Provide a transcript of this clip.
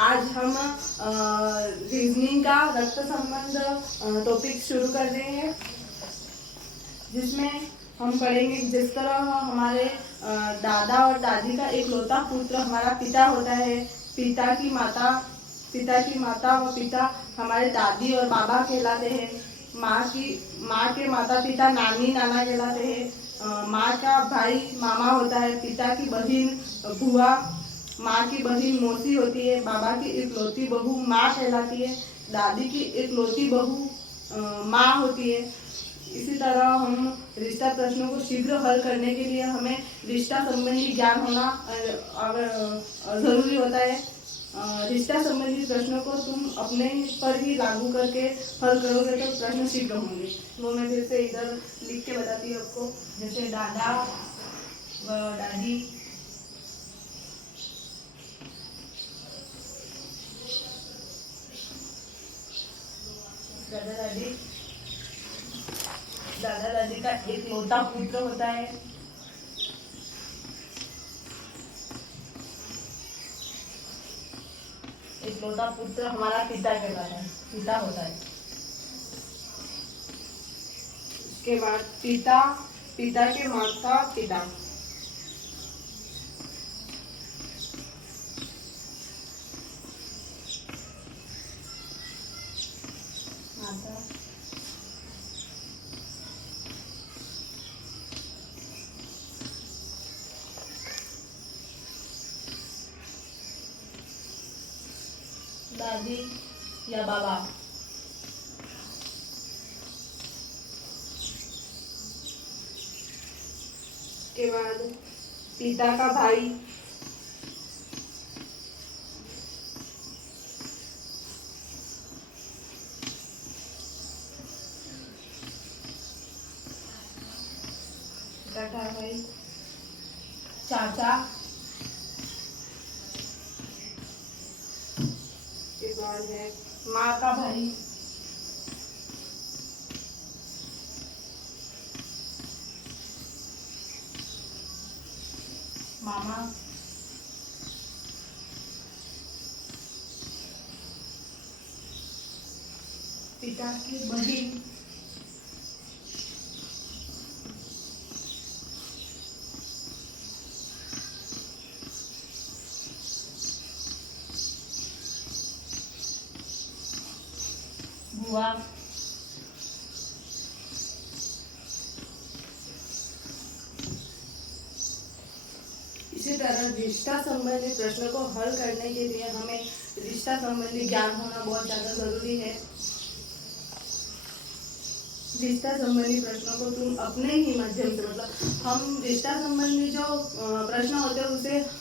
आज हम रीजनिंग का रक्त संबंध टॉपिक शुरू कर रहे हैं, जिसमें हम पढ़ेंगे जिस तरह हमारे दादा और दादी का इकलौता पुत्र हमारा पिता होता है। पिता की माता और पिता हमारे दादी और बाबा कहलाते हैं। माँ के माता पिता नानी नाना कहलाते हैं। माँ का भाई मामा होता है। पिता की बहन बुआ, माँ की बहन मौसी होती है। बाबा की इकलौती बहू माँ कहलाती है। दादी की इकलौती बहू माँ होती है। इसी तरह हम रिश्ता प्रश्नों को शीघ्र हल करने के लिए हमें रिश्ता संबंधी ज्ञान होना जरूरी होता है। रिश्ता संबंधी प्रश्नों को तुम अपने पर ही लागू करके हल करोगे तो प्रश्न शीघ्र होंगे। वो मैं फिर से इधर लिख के बताती हूँ आपको। जैसे दादा व दादी, दादा दादी का इकलौता पुत्र होता है। इकलौता पुत्र हमारा पिता कहलाता है, पिता होता है। उसके बाद पिता के माता पिता, माता दादी या बाबा, के बाद पिता का भाई, चाचा, के बाद है माँ का भाई, मामा, पिता की बहन, बुआ, इसी तरह रिश्ता संबंधी प्रश्नों को हल करने के लिए हमें रिश्ता संबंधी ज्ञान होना बहुत ज्यादा जरूरी है। रिश्ता संबंधी प्रश्नों को तुम अपने ही माध्यम से, मतलब हम रिश्ता संबंधी जो प्रश्न होते हैं उसे